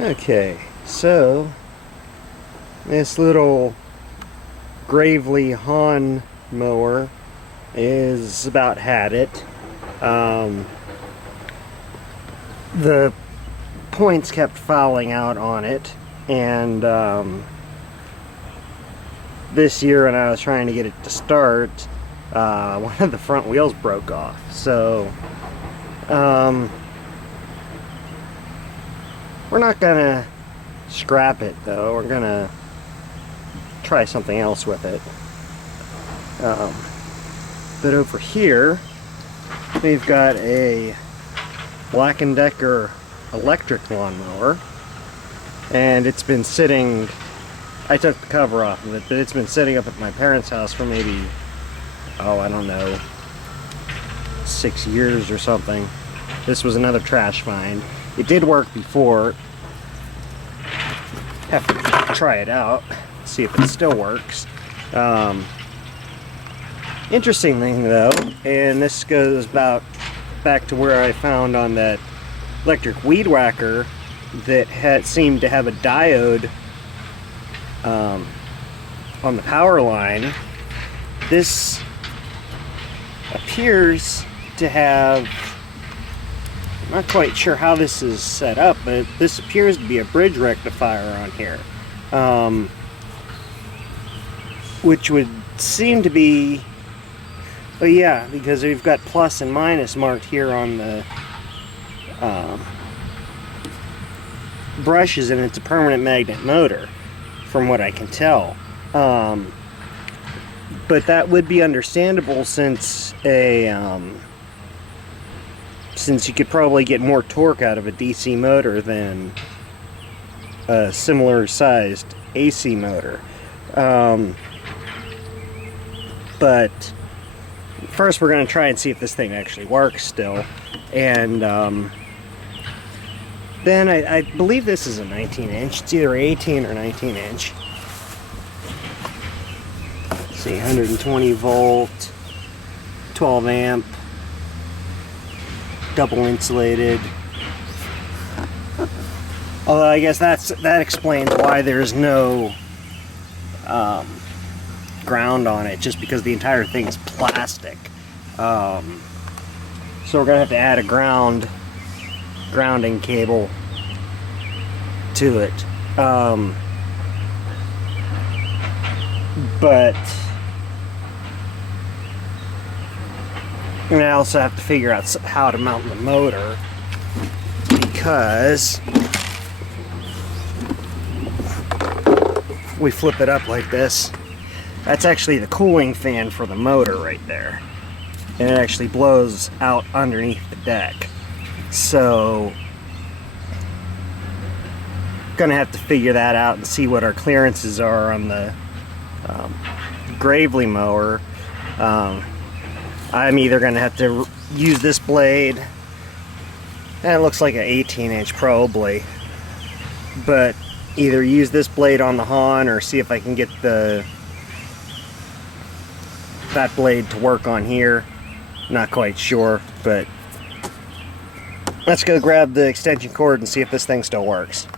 Okay, so this little Gravely Hahn mower is about had it. The points kept fouling out on it, and this year when I was trying to get it to start, one of the front wheels broke off. So we're not gonna scrap it though. We're gonna try something else with it. But over here we've got a Black & Decker electric lawnmower, and it's been sitting, I took the cover off of it, but it's been sitting up at my parents' house for maybe, I don't know, 6 years or something. This was another trash find. It did work before. Have to try it out, see if it still works. Interesting thing though, and this goes back to where I found on that electric weed whacker that seemed to have a diode on the power line. This appears to have, I'm not quite sure how this is set up, but this appears to be a bridge rectifier on here, which would seem to be, oh yeah, because we've got plus and minus marked here on the brushes, and it's a permanent magnet motor from what I can tell. But that would be understandable since since you could probably get more torque out of a DC motor than a similar sized AC motor. But first we're going to try and see if this thing actually works still. And then I believe this is a 19-inch. It's either 18 or 19-inch. See, 120 volt, 12 amp, double insulated. Although I guess that explains why there's no ground on it, just because the entire thing is plastic. So we're gonna have to add a grounding cable to it. But I also have to figure out how to mount the motor, because we flip it up like this. That's actually the cooling fan for the motor right there, and it actually blows out underneath the deck. So gonna have to figure that out and see what our clearances are on the Gravely mower. I'm either gonna have to use this blade, and it looks like an 18-inch probably, but either use this blade on the Hahn or see if I can get that blade to work on here. Not quite sure, but let's go grab the extension cord and see if this thing still works.